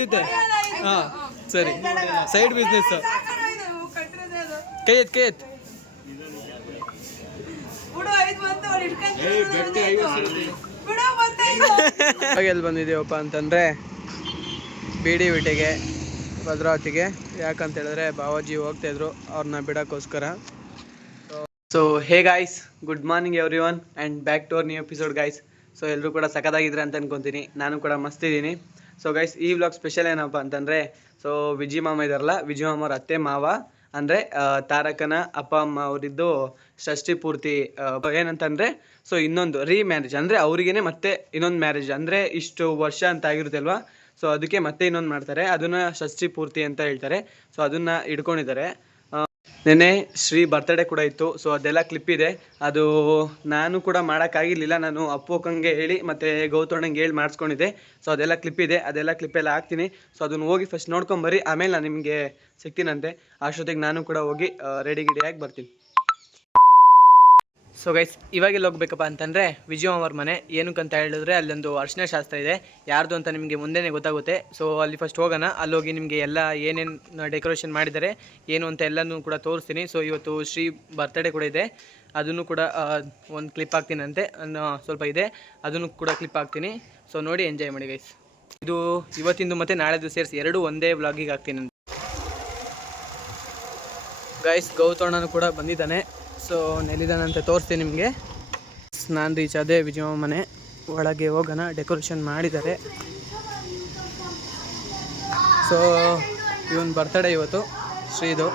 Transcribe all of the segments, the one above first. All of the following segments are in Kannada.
ಹೊಡೆಯುತ್ತೆ. ಹಾಂ ಸರಿ, ಸೈಡ್ ಬಿಸ್ನೆಸ್. ಕೈ ಎತ್ ಎಲ್ಲಿ ಬಂದಿದ್ದೀವಪ್ಪ ಅಂತಂದರೆ ಬೀಡಿ ವಿಟೆಗೆ, ಭದ್ರಾವತಿಗೆ. ಯಾಕಂತ ಹೇಳಿದ್ರೆ ಬಾವಾಜಿ ಹೋಗ್ತಾಯಿದ್ರು ಅವ್ರನ್ನ ಬಿಡೋಕ್ಕೋಸ್ಕರ. So hey guys, good morning everyone and back to our new episode guys. So ಎಲ್ಲರೂ ಕೂಡ ಸಖತ್ತಾಗಿದ್ರೆ ಅಂತ ಅನ್ಕೊತೀನಿ, ನಾನು ಕೂಡ ಮಸ್ತಿದ್ದೀನಿ. ಸೊ ಗೈಸ್, ಈ ವ್ಲಾಗ್ ಸ್ಪೆಷಲ್ ಏನಪ್ಪ ಅಂತಂದರೆ, ಸೊ ವಿಜಿ ಮಾಮ ಇದಾರಲ್ಲ, ವಿಜಿ ಮಾಮ ಅವ್ರ ಅತ್ತೆ ಮಾವ ಅಂದರೆ ತಾರಕನ ಅಪ್ಪ ಅಮ್ಮ ಅವರಿದ್ದು ಷಷ್ಠಿ ಪೂರ್ತಿ ಏನಂತಂದರೆ, ಸೊ ಇನ್ನೊಂದು ಮ್ಯಾರೇಜ್ ಅಂದರೆ ಅವರಿಗೇ ಮತ್ತೆ ಇನ್ನೊಂದು ಮ್ಯಾರೇಜ್ ಅಂದರೆ ಇಷ್ಟು ವರ್ಷ ಅಂತ ಆಗಿರುತ್ತೆ ಅಲ್ವಾ. ಸೊ ಅದಕ್ಕೆ ಮತ್ತೆ ಇನ್ನೊಂದು ಮಾಡ್ತಾರೆ, ಅದನ್ನು ಷಷ್ಠಿ ಪೂರ್ತಿ ಅಂತ ಹೇಳ್ತಾರೆ. ಸೊ ಅದನ್ನು ಇಟ್ಕೊಂಡಿದ್ದಾರೆ. ನೆನ್ನೆ ಶ್ರೀ ಬರ್ತಡೇ ಕೂಡ ಇತ್ತು. ಸೊ ಅದೆಲ್ಲ ಕ್ಲಿಪ್ ಇದೆ. ಅದು ನಾನು ಕೂಡ ಮಾಡೋಕ್ಕಾಗಿರಲಿಲ್ಲ, ನಾನು ಅಪ್ಪೋಕಂಗೆ ಹೇಳಿ ಮತ್ತು ಗೌತಣ್ಣಂಗೆ ಹೇಳಿ ಮಾಡಿಸ್ಕೊಂಡಿದ್ದೆ. ಸೊ ಅದೆಲ್ಲ ಕ್ಲಿಪ್ ಇದೆ, ಅದೆಲ್ಲ ಕ್ಲಿಪ್ಪೆಲ್ಲ ಹಾಕ್ತೀನಿ. ಸೊ ಅದನ್ನು ಹೋಗಿ ಫಸ್ಟ್ ನೋಡ್ಕೊಂಬರ್ರಿ, ಆಮೇಲೆ ನಾನು ನಿಮಗೆ ಸಿಗ್ತೀನಂತೆ. ಅಷ್ಟೊತ್ತಿಗೆ ನಾನು ಕೂಡ ಹೋಗಿ ರೆಡಿ ಗಿಡಿಯಾಗಿ ಬರ್ತೀನಿ. ಸೊ ಗೈಸ್, ಇವಾಗೆಲ್ಲ ಹೋಗ್ಬೇಕಪ್ಪ ಅಂತಂದರೆ ವಿಜಯ್ ಅವ್ರ ಮನೆ. ಏನಕ್ಕಂತ ಹೇಳಿದ್ರೆ ಅಲ್ಲೊಂದು ಅರ್ಶಿನ ಶಾಸ್ತ್ರ ಇದೆ, ಯಾರ್ದು ಅಂತ ನಿಮಗೆ ಮುಂದೆನೇ ಗೊತ್ತಾಗುತ್ತೆ. ಸೊ ಅಲ್ಲಿ ಫಸ್ಟ್ ಹೋಗೋಣ. ಅಲ್ಲೋಗಿ ನಿಮಗೆ ಎಲ್ಲ ಏನೇನು ಡೆಕೋರೇಷನ್ ಮಾಡಿದ್ದಾರೆ ಏನು ಅಂತ ಎಲ್ಲನೂ ಕೂಡ ತೋರಿಸ್ತೀನಿ. ಸೊ ಇವತ್ತು ಶ್ರೀ ಬರ್ತಡೇ ಕೂಡ ಇದೆ, ಅದನ್ನು ಕೂಡ ಒಂದು ಕ್ಲಿಪ್ ಹಾಕ್ತೀನಂತೆ, ಸ್ವಲ್ಪ ಇದೆ, ಅದನ್ನು ಕೂಡ ಕ್ಲಿಪ್ ಹಾಕ್ತೀನಿ. ಸೊ ನೋಡಿ ಎಂಜಾಯ್ ಮಾಡಿ ಗೈಸ್. ಇದು ಇವತ್ತಿಂದು ಮತ್ತು ನಾಳೆದು ಸೇರಿಸಿ ಎರಡೂ ಒಂದೇ ವ್ಲಾಗಿಗೆ ಹಾಕ್ತೀನಿ ಗೈಸ್. ಗೌತಣ್ಣನು ಕೂಡ ಬಂದಿದ್ದಾನೆ. ಸೊ ನೆಲ್ಲಿದ್ದಾನಂತೆ, ತೋರಿಸ್ತೀನಿ ನಿಮಗೆ. ನಾನು ರೀಚ್ ಆದೆ ವಿಜಯ ಮನೆ ಒಳಗೆ. ಹೋಗೋಣ. ಡೆಕೋರೇಷನ್ ಮಾಡಿದ್ದಾರೆ. ಸೊ ಇವನ್ ಬರ್ತಡೇ ಇವತ್ತು ಶ್ರೀದು.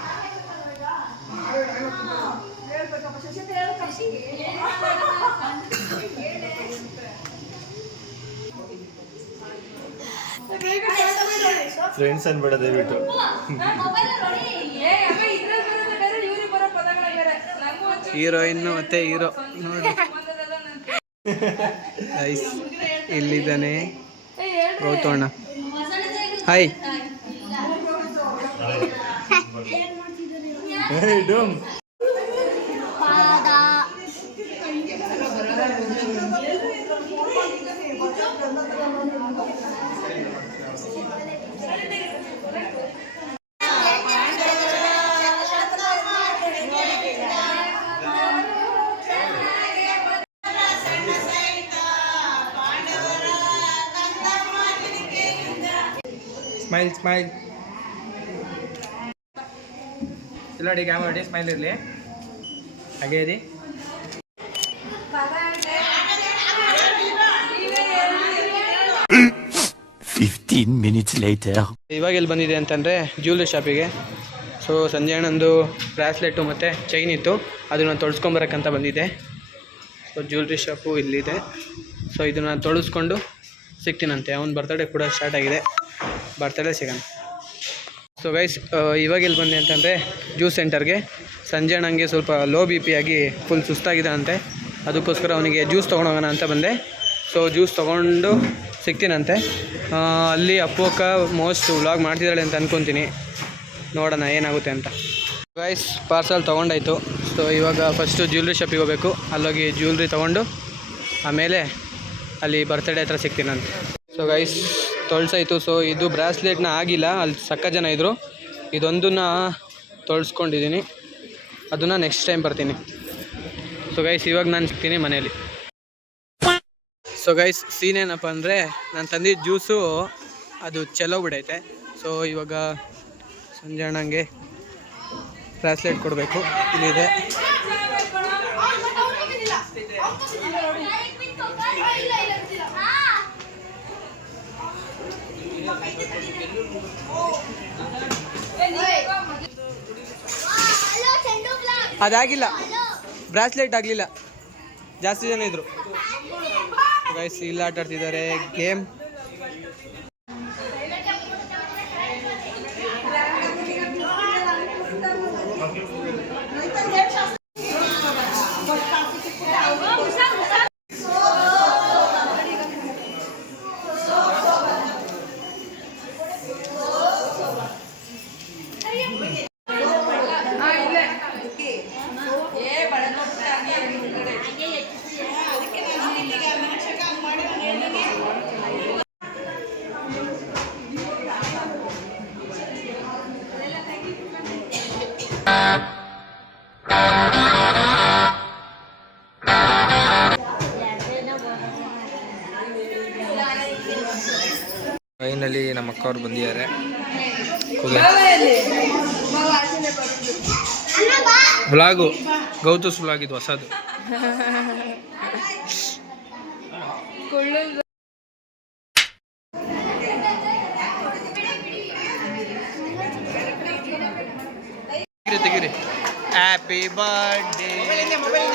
ಫ್ರೆಂಡ್ಸ್ ಅನ್ಬೇಡ ದಯವಿಟ್ಟು. ಹೀರೋಯಿನ್ನು ಮತ್ತೆ ಹೀರೋ ನೋಡಿ ಐಸ್. ಇಲ್ಲಿದ್ದಾನೆ ಗೌತಣ್ಣ. ಹಾಯ್. ಸ್ಮೈಲ್ ಸ್ಮೈಲ್ ಇಲ್ಲ ಡಿ ಕ್ಯಾಮರಾ ಡಿ ಸ್ಮೈಲ್ ಇರಲಿ ಹಾಗೆ ಇದೆ. ಇವಾಗ ಎಲ್ಲಿ ಬಂದಿದೆ ಅಂತಂದರೆ ಜ್ಯುವೆಲ್ರಿ ಶಾಪಿಗೆ. ಸೊ ಸಂಜೆ ಅಣ್ಣಂದು ಬ್ರಾಸ್ಲೆಟು ಮತ್ತು ಚೈನ್ ಇತ್ತು, ಅದನ್ನು ತೊಳಸ್ಕೊಂಬರಕ್ಕಂತ ಬಂದಿದೆ. ಸೊ ಜ್ಯುವೆಲ್ರಿ ಶಾಪು ಇಲ್ಲಿದೆ. ಸೊ ಇದನ್ನು ತೊಳಸ್ಕೊಂಡು ಸಿಗ್ತೀನಂತೆ. ಅವನ ಬರ್ತಡೇ ಕೂಡ ಸ್ಟಾರ್ಟ್ ಆಗಿದೆ, ಬರ್ತಡೇ ಸಿಗೋಣ. ಸೊ ಗೈಸ್, ಇವಾಗ ಎಲ್ಲಿ ಬಂದೆ ಅಂತಂದರೆ ಜ್ಯೂಸ್ ಸೆಂಟರ್ಗೆ. ಸಂಜೆ ಅಣ್ಣಂಗೆ ಸ್ವಲ್ಪ ಲೋ ಬಿ ಪಿ ಆಗಿ ಫುಲ್ ಸುಸ್ತಾಗಿದೆ ಅಂತೆ, ಅದಕ್ಕೋಸ್ಕರ ಅವನಿಗೆ ಜ್ಯೂಸ್ ತೊಗೊಂಡೋಗೋಣ ಅಂತ ಬಂದೆ. ಸೊ ಜ್ಯೂಸ್ ತೊಗೊಂಡು ಸಿಗ್ತೀನಂತೆ. ಅಲ್ಲಿ ಅಪ್ಪೋಕ ಮೋಸ್ಟ್ ವ್ಲಾಗ್ ಮಾಡ್ತಿದ್ದಾಳೆ ಅಂತ ಅಂದ್ಕೊತೀನಿ, ನೋಡೋಣ ಏನಾಗುತ್ತೆ ಅಂತ. ಗೈಸ್, ಪಾರ್ಸಲ್ ತೊಗೊಂಡಾಯ್ತು. ಸೊ ಇವಾಗ ಫಸ್ಟು ಜ್ಯುವೆಲ್ರಿ ಶಾಪಿಗೆ ಹೋಗಬೇಕು. ಅಲ್ಲೋಗಿ ಜ್ಯುವೆಲ್ರಿ ತೊಗೊಂಡು ಆಮೇಲೆ ಅಲ್ಲಿ ಬರ್ತಡೇ ಹತ್ರ ಸಿಗ್ತೀನಂತೆ. ಸೊ ಗೈಸ್, ತೊಳ್ಸಾಯ್ತು. ಸೊ ಇದು ಬ್ರಾಸ್ಲೆಟ್ನ ಆಗಿಲ್ಲ, ಅಲ್ಲಿ ಸಕ್ಕ ಜನ ಇದ್ದರು. ಇದೊಂದನ್ನು ತೊಳ್ಸ್ಕೊಂಡಿದ್ದೀನಿ, ಅದನ್ನು ನೆಕ್ಸ್ಟ್ ಟೈಮ್ ಬರ್ತೀನಿ. ಸೊ ಗೈಸ್, ಇವಾಗ ನಾನು ಸಿಗ್ತೀನಿ ಮನೇಲಿ. ಸೊ ಗೈಸ್, ಸೀನ್ ಏನಪ್ಪ ಅಂದರೆ, ನಾನು ತಂದಿದ್ದ ಜ್ಯೂಸು ಅದು ಚೆಲ್ಲೋಗ್ಬಿಡೈತೆ. ಸೊ ಇವಾಗ ಸಂಜೆ ಅಣ್ಣಂಗೆ ಬ್ರಾಸ್ಲೆಟ್ ಕೊಡಬೇಕು. ಇಲ್ಲಿದೆ. ಅದಾಗಿಲ್ಲ, ಬ್ರಾಸ್ಲೆಟ್ ಆಗಲಿಲ್ಲ, ಜಾಸ್ತಿ ಜನ ಇದ್ದರು ಗೈಸ್. ಇಲ್ಲಿ ಆಟ ಆಡ್ತಿದ್ದಾರೆ ಗೇಮ್. ಫೈನಲಿ ನಮ್ಮ ಅಕ್ಕ ಅವ್ರು ಬಂದಿದ್ದಾರೆ. ವ್ಲಾಗು ಗೌತೂಸ್ ವ್ಲಾಗ್ ಇದು ಹೊಸದು. ತೆಗೀರಿ. Happy birthday. ಮೇಡಮ್ ಮೊಬೈಲ್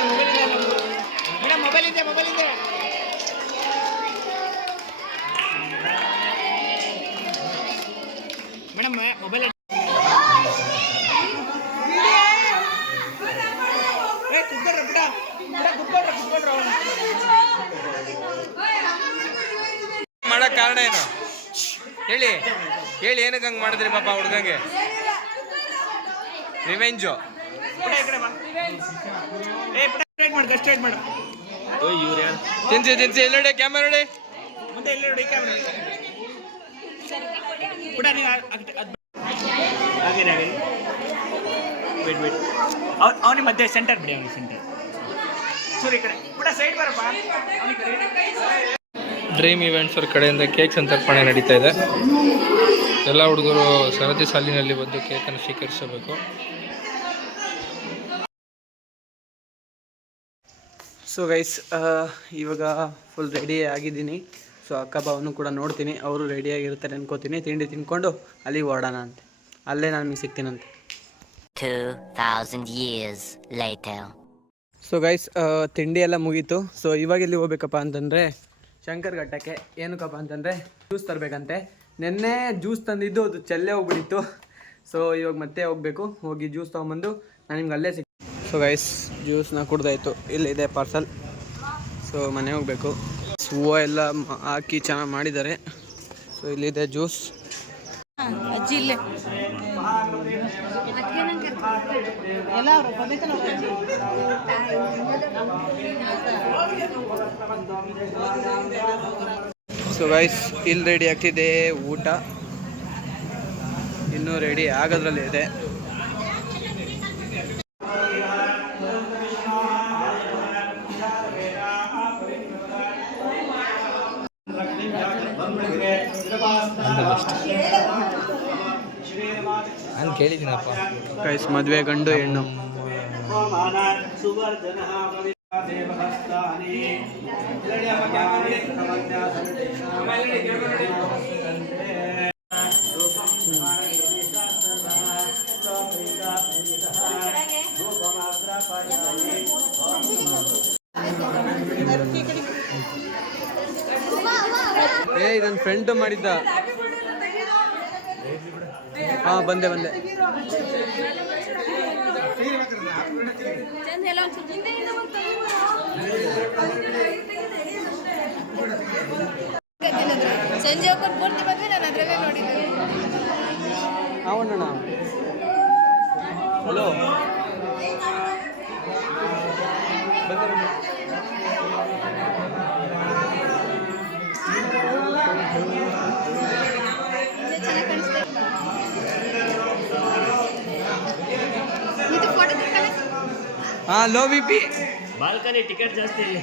ಮಾಡಕ್ ಕಾರಣ ಏನು ಹೇಳಿ ಹೇಳಿ, ಏನಕ್ಕೆ ಹಂಗೆ ಮಾಡಿದ್ರಿ ಪಾಪ ಹುಡ್ಗಂಗೆ? ರಿವೆಂಜು. ತಿನ್ಸಿ ತಿನ್ಸಿ ಎಲ್ಲ ನೋಡಿ, ಕ್ಯಾಮ್ರಾ ನೋಡಿ ಮುಂದೆ, ಎಲ್ಲ ನೋಡಿ ಕ್ಯಾಮ್ರಾ. ಅವನಿಗೆ ಮಧ್ಯೆ ಸೆಂಟರ್ ಬಿಡಿ, ಅವನಿಗೆ ಸೆಂಟರ್. ಸರಿ ಕಡೆ ಸೈಡ್ ಬರಪ್ಪ. ಡ್ರೀಮ್ ಇವೆಂಟ್ಸ್ ಅವ್ರ ಕಡೆಯಿಂದ ಕೇಕ್ ಸಂತರ್ಪಣೆ ನಡೀತಾ ಇದೆ. ಎಲ್ಲ ಹುಡುಗರು ಸರತಿ ಸಾಲಿನಲ್ಲಿ ಬಂದು ಕೇಕನ್ನು ಸ್ವೀಕರಿಸಬೇಕು. ಸೊ ಗೈಸ್, ಇವಾಗ ಫುಲ್ ರೆಡಿ ಆಗಿದ್ದೀನಿ. ಸೊ ಅಕ್ಕ ಬಾವನ್ನು ಕೂಡ ನೋಡ್ತೀನಿ, ಅವರು ರೆಡಿಯಾಗಿರ್ತಾರೆ ಅನ್ಕೋತೀನಿ. ತಿಂಡಿ ತಿನ್ಕೊಂಡು ಅಲ್ಲಿಗೆ ಓಡೋಣ ಅಂತೆ, ಅಲ್ಲೇ ನಾನು ನಿಮಗೆ ಸಿಗ್ತೀನಂತೆ. 2000 years later. ಸೊ ಗೈಸ್, ತಿಂಡಿ ಎಲ್ಲ ಮುಗೀತು. ಸೊ ಇವಾಗ ಎಲ್ಲಿ ಹೋಗ್ಬೇಕಪ್ಪ ಅಂತಂದರೆ ಶಂಕರ್ ಘಟ್ಟಕ್ಕೆ. ಏನಕ್ಕಪ್ಪ ಅಂತಂದರೆ ಜ್ಯೂಸ್ ತರಬೇಕಂತೆ. ನೆನ್ನೆ ಜ್ಯೂಸ್ ತಂದಿದ್ದು ಅದು ಚೆಲ್ಲೇ ಹೋಗ್ಬಿಟ್ಟಿತ್ತು. ಸೊ ಇವಾಗ ಮತ್ತೆ ಹೋಗಬೇಕು, ಹೋಗಿ ಜ್ಯೂಸ್ ತೊಗೊಂಬಂದು ನಾನು ನಿಮ್ಗೆ ಅಲ್ಲೇ ಸಿಗ್ತೀನಿ. ಸೊ ಗೈಸ್, ಜ್ಯೂಸ್ನ ಕುಡ್ದಾಯಿತು, ಇಲ್ಲಿದೆ ಪಾರ್ಸಲ್. ಸೊ ಮನೆ ಹೋಗಬೇಕು. ಹೂವು ಎಲ್ಲ ಹಾಕಿ ಚೆನ್ನಾಗಿ ಮಾಡಿದ್ದಾರೆ. ಸೊ ಇಲ್ಲಿದೆ ಜ್ಯೂಸ್. ಸೊ ಗೈಸ್, ಇಲ್ಲಿ ರೆಡಿ ಆಗ್ತಿದೆ ಊಟ, ಇನ್ನೂ ರೆಡಿ ಆಗೋದ್ರಲ್ಲಿ ಇದೆ. ನಾನು ಕೇಳಿದ್ದೀನಪ್ಪ ಗೈಸ್, ಮದುವೆ ಗಂಡು ಹೆಣ್ಣು. ಇದನ್ನ ಫ್ರೆಂಡ್ ಮಾಡಿದ್ದ. ಹಾಂ, ಬಂದೆ ಸಂಜೆ ಹೋಗ್ಕೊಂಡು ಪೂರ್ತಿ ಬಂದ್ರೆ ನಾನು ಅದ್ರಲ್ಲೇ ನೋಡಿದ್ದೆ. ಅವಣ್ಣ ಹಲೋ, ಹಾಂ, low B P. Balcony ticket ಜಾಸ್ತಿ ಇದೆ.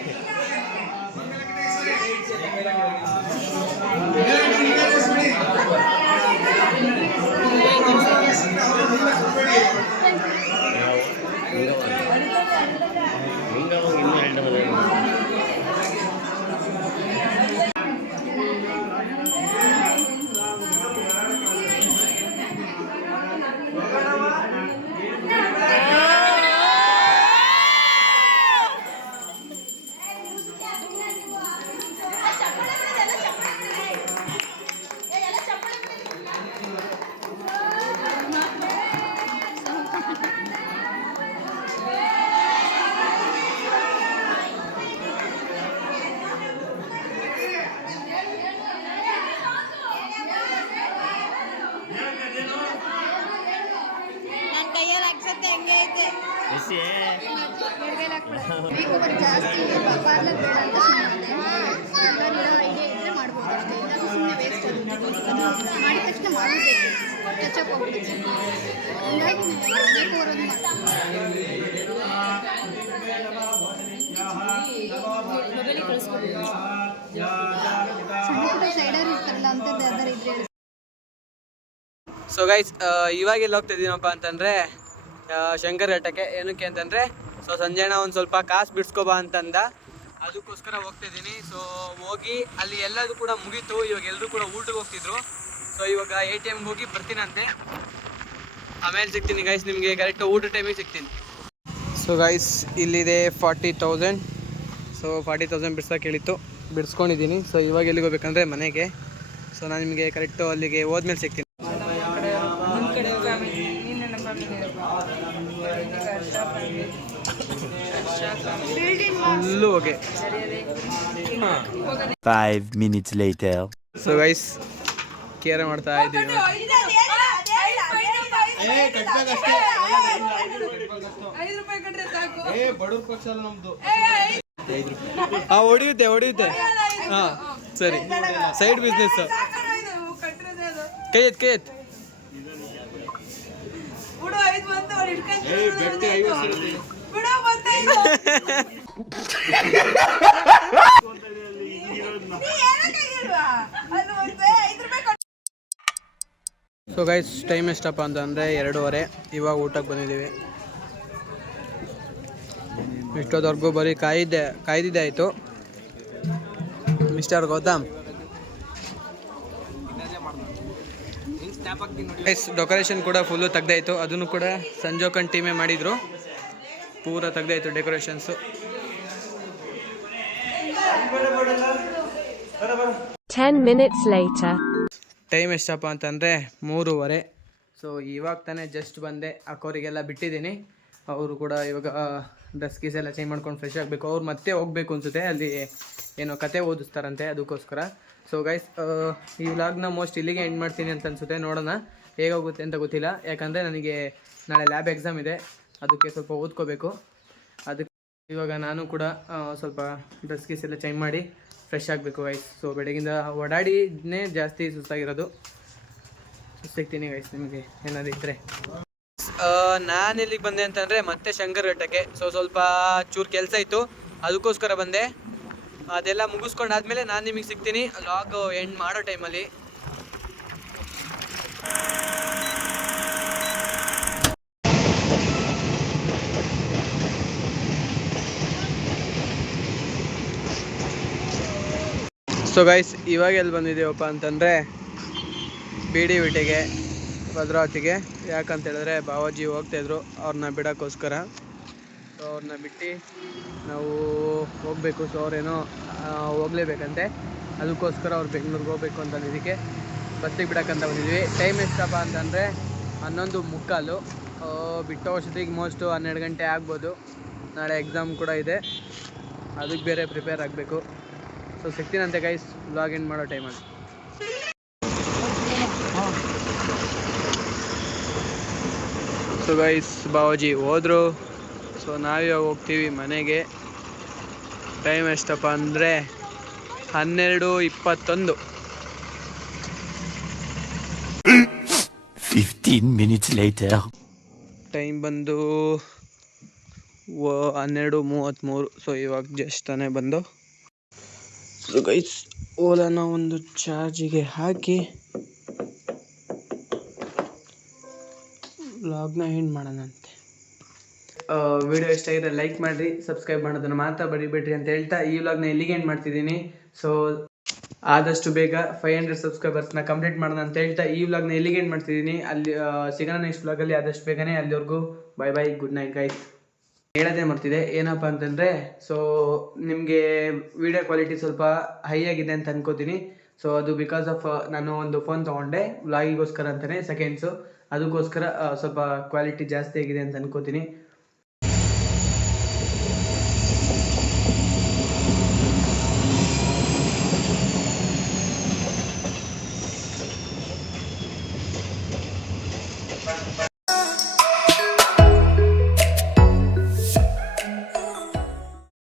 ಜಾಸ್ತಿ ಪಾರ್ಲರ್ ಬೇಡ ಅಂತ ಸುಮ್ಮನೆ ಐಡಿಯಾ ಇದ್ರೆ ಮಾಡ್ಬೋದು. ಅಷ್ಟೇ ಇಲ್ಲ ಸುಮ್ಮನೆ ವೇಸ್ಟ್ ಅದು ಮಾಡಿದ ತಕ್ಷಣ ಮಾಡಬೇಕು ಟಚಪ್ ಹೋಗ್ಬಿಡುತ್ತೆ ಹಂಗಾಗಿ ಬೇಕು ಅವರೊಂದು ಮೊಬೈಲಿಗೆ ಕಳಿಸ್ಕೊಬೇಕು ಸಣ್ಣ ಪುಟ್ಟ ಸೈಡರ್ ಇರ್ತಾರಲ್ಲ ಅಂಥದ್ದು ಯಾವ್ದಾರು ಇದ್ರೆ ಸೊ ಗೈಸ್ ಇವಾಗ ಎಲ್ಲಿ ಹೋಗ್ತಾ ಇದ್ದೀನಪ್ಪ ಅಂತಂದರೆ ಶಂಕರ್ ಘಟ್ಟಕ್ಕೆ. ಏನಕ್ಕೆ ಅಂತಂದರೆ ಸೊ ಸಂಜೆನ ಒಂದು ಸ್ವಲ್ಪ ಕಾಸು ಬಿಡಿಸ್ಕೊಬಾ ಅಂತಂದ, ಅದಕ್ಕೋಸ್ಕರ ಹೋಗ್ತಾ ಇದ್ದೀನಿ. ಸೊ ಹೋಗಿ ಅಲ್ಲಿ ಎಲ್ಲದೂ ಕೂಡ ಮುಗೀತು. ಇವಾಗ ಎಲ್ಲರೂ ಕೂಡ ಊಟಕ್ಕೆ ಹೋಗ್ತಿದ್ರು. ಸೊ ಇವಾಗ ATMಗೆ ಹೋಗಿ ಬರ್ತೀನಂತೆ, ಆಮೇಲೆ ಸಿಗ್ತೀನಿ ಗೈಸ್ ನಿಮಗೆ ಕರೆಕ್ಟ್ ಊಟ ಟೈಮಿಗೆ ಸಿಗ್ತೀನಿ. ಸೊ ಗೈಸ್ ಇಲ್ಲಿದೆ 40,000. ಸೊ 40,000 ಬಿಡ್ಸೋಕೆ ಹೇಳಿತ್ತು, ಬಿಡಿಸ್ಕೊಂಡಿದ್ದೀನಿ. ಸೊ ಇವಾಗ ಎಲ್ಲಿಗೆ ಹೋಗ್ಬೇಕಂದ್ರೆ ಮನೆಗೆ. ಸೊ ನಾನು ನಿಮಗೆ ಕರೆಕ್ಟು ಅಲ್ಲಿಗೆ ಹೋದ್ಮೇಲೆ ಸಿಗ್ತೀನಿ. Full okay. 5 minutes later. So guys care ಮಾಡ್ತಾ ಇದ್ದೀವಿ. ಹೊಡಿಯುತ್ತೆ ಹಾಂ ಸರಿ. Side business. ಕೈ ಎತ್ ಸೊ ಗೈಸ್ ಟೈಮ್ ಎಷ್ಟಪ್ಪ ಅಂತಂದರೆ 2:30. ಇವಾಗ ಊಟಕ್ಕೆ ಬಂದಿದ್ದೀವಿ. ಇಷ್ಟೊತ್ತವರೆಗೂ ಬರೀ ಕಾಯ್ದಿದ್ದೆ ಆಯಿತು. ಮಿಸ್ಟರ್ ಗೌತಮ್ ಗೈಸ್ ಡೆಕೋರೇಷನ್ ಕೂಡ ಫುಲ್ಲು ತೆಗ್ದಾಯಿತು. ಅದನ್ನು ಕೂಡ ಸಂಜೋಕನ್ ಟೀಮೇ ಮಾಡಿದರು. ಪೂರ ತೆಗ್ದಾಯಿತು ಡೆಕೋರೇಷನ್ಸು. 10 minutes later. ಟೈಮ್ ಎಷ್ಟಪ್ಪ ಅಂತಂದರೆ 3:30. ಸೊ ಇವಾಗ ತಾನೇ ಜಸ್ಟ್ ಬಂದೆ, ಅಕ್ಕವರಿಗೆಲ್ಲ ಬಿಟ್ಟಿದ್ದೀನಿ. ಅವರು ಕೂಡ ಇವಾಗ ಡ್ರೆಸ್ ಗೀಸ್ ಎಲ್ಲ ಚೇಂಜ್ ಮಾಡ್ಕೊಂಡು ಫ್ರೆಶ್ ಆಗಬೇಕು. ಅವ್ರು ಮತ್ತೆ ಹೋಗಬೇಕು ಅನಿಸುತ್ತೆ, ಅಲ್ಲಿ ಏನೋ ಕತೆ ಓದಿಸ್ತಾರಂತೆ, ಅದಕ್ಕೋಸ್ಕರ. ಸೊ ಗೈಸ್ ಈ ವ್ಲಾಗ್ನ ಮೋಸ್ಟ್ ಇಲ್ಲಿಗೆ ಎಂಡ್ ಮಾಡ್ತೀನಿ ಅಂತ ಅನಿಸುತ್ತೆ. ನೋಡೋಣ ಹೇಗಾಗುತ್ತೆ ಅಂತ ಗೊತ್ತಿಲ್ಲ, ಯಾಕಂದರೆ ನನಗೆ ನಾಳೆ ಲ್ಯಾಬ್ ಎಕ್ಸಾಮ್ ಇದೆ, ಅದಕ್ಕೆ ಸ್ವಲ್ಪ ಓದ್ಕೋಬೇಕು. ಅದಕ್ಕೆ ಇವಾಗ ನಾನು ಕೂಡ ಸ್ವಲ್ಪ ಡ್ರೆಸ್ ಗೀಸ್ ಎಲ್ಲ ಚೇಂಜ್ ಮಾಡಿ ಫ್ರೆಶ್ ಆಗಬೇಕು ಗೈಸ್. ಸೊ ಬೆಳಗಿಂದ ಓಡಾಡಿನೇ ಜಾಸ್ತಿ ಸುಸ್ತಾಗಿರೋದು. ಸಿಗ್ತೀನಿ ಗೈಸ್ ನಿಮಗೆ ಏನಾದ್ರು ಇದ್ದರೆ. ನಾನು ಎಲ್ಲಿಗೆ ಬಂದೆ ಅಂತಂದರೆ ಮತ್ತೆ ಶಂಕರ್ ಘಟ್ಟಕ್ಕೆ. ಸೊ ಸ್ವಲ್ಪ ಚೂರು ಕೆಲಸ ಇತ್ತು, ಅದಕ್ಕೋಸ್ಕರ ಬಂದೆ. ಅದೆಲ್ಲ ಮುಗಿಸ್ಕೊಂಡಾದ್ಮೇಲೆ ನಾನು ನಿಮಗೆ ಸಿಗ್ತೀನಿ ಲಾಗ್ ಎಂಡ್ ಮಾಡೋ ಟೈಮಲ್ಲಿ. ಸೊ ಗೈಸ್ ಇವಾಗ ಎಲ್ಲಿ ಬಂದಿದ್ದೀವಪ್ಪ ಅಂತಂದರೆ BD ವಿಟೆಗೆ, ಭದ್ರಾವತಿಗೆ. ಯಾಕಂತ ಹೇಳಿದ್ರೆ ಬಾವಾಜಿ ಹೋಗ್ತಾಯಿದ್ರು ಅವ್ರನ್ನ ಬಿಡೋಕ್ಕೋಸ್ಕರ. ಸೊ ಅವ್ರನ್ನ ಬಿಟ್ಟು ನಾವು ಹೋಗಬೇಕು. ಸೊ ಅವ್ರೇನೋ ಹೋಗಲೇಬೇಕಂತೆ, ಅದಕ್ಕೋಸ್ಕರ ಅವ್ರು ಬೆಂಗಳೂರಿಗೆ ಹೋಗ್ಬೇಕು ಅಂತ ಇದಕ್ಕೆ ಬಸ್ಸಿಗೆ ಬಿಡೋಕ್ಕಂತ ಬಂದಿದ್ವಿ. ಟೈಮ್ ಎಷ್ಟಪ್ಪ ಅಂತಂದರೆ 11:45. ಬಿಟ್ಟೋ ಅಷ್ಟೊತ್ತಿಗೆ ಮೋಸ್ಟು 12 ಗಂಟೆ ಆಗ್ಬೋದು. ನಾಳೆ ಎಕ್ಸಾಮ್ ಕೂಡ ಇದೆ, ಅದಕ್ಕೆ ಬೇರೆ ಪ್ರಿಪೇರ್ ಆಗಬೇಕು. ಸೊ ಸಿಗ್ತೀನಂತೆ ಗೈಸ್ ವ್ಲಾಗ್ ಎಂಡ್ ಮಾಡೋ ಟೈಮಲ್ಲಿ. ಸೊ ಗೈಸ್ ಬಾವಾಜಿ ಹೋದರು. ಸೊ ನಾವಿವಾಗ ಹೋಗ್ತೀವಿ ಮನೆಗೆ. ಟೈಮ್ ಎಷ್ಟಪ್ಪ ಅಂದರೆ 12:21. 15 minutes later. ಟೈಮ್ ಬಂದು 12:33. ಸೊ ಇವಾಗ ಜಸ್ಟ್ ತಾನೇ ಬಂದು. ಸೊ ಗೈಸ್ ಓಲಾನ ಒಂದು ಚಾರ್ಜಿಗೆ ಹಾಕಿ ವ್ಲಾಗ್ನ ಎಂಡ್ ಮಾಡೋಣಂತೆ. ವಿಡಿಯೋ ಇಷ್ಟ ಆಗಿದ್ರೆ ಲೈಕ್ ಮಾಡಿರಿ, ಸಬ್ಸ್ಕ್ರೈಬ್ ಮಾಡೋದನ್ನು ಮಾತ್ರ ಬರಿಬೇಡ್ರಿ ಅಂತ ಹೇಳ್ತಾ ಈ ವ್ಲಾಗ್ನ ಇಲ್ಲಿಗೆ ಎಂಡ್ ಮಾಡ್ತಿದ್ದೀನಿ. ಸೊ ಆದಷ್ಟು ಬೇಗ 500 ಸಬ್ಸ್ಕ್ರೈಬರ್ಸ್ನ ಕಂಪ್ಲೀಟ್ ಮಾಡೋಣ ಅಂತ ಹೇಳ್ತಾ ಈ ವ್ಲಾಗ್ನ ಇಲ್ಲಿಗೆ ಎಂಡ್ ಮಾಡ್ತಿದ್ದೀನಿ. ಅಲ್ಲಿ ಸಿಗೋಣ ನೆಕ್ಸ್ಟ್ ವ್ಲಾಗಲ್ಲಿ ಆದಷ್ಟು ಬೇಗನೆ. ಅಲ್ಲಿವರೆಗೂ ಬೈ ಗುಡ್ ನೈಟ್ ಗೈಸ್. ಹೇಳೋದೇ ಮರ್ತಿದೆ ಏನಪ್ಪ ಅಂತಂದರೆ, ಸೊ ನಿಮಗೆ ವಿಡಿಯೋ ಕ್ವಾಲಿಟಿ ಸ್ವಲ್ಪ ಹೈ ಆಗಿದೆ ಅಂತ ಅನ್ಕೋತೀನಿ. ಸೊ ಅದು ಬಿಕಾಸ್ ಆಫ್ ನಾನು ಒಂದು ಫೋನ್ ತೊಗೊಂಡೆ ವ್ಲಾಗಿಗೋಸ್ಕರ ಅಂತಲೇ ಸೆಕೆಂಡ್ಸು, ಅದಕ್ಕೋಸ್ಕರ ಸ್ವಲ್ಪ ಕ್ವಾಲಿಟಿ ಜಾಸ್ತಿ ಆಗಿದೆ ಅಂತ ಅನ್ಕೋತೀನಿ.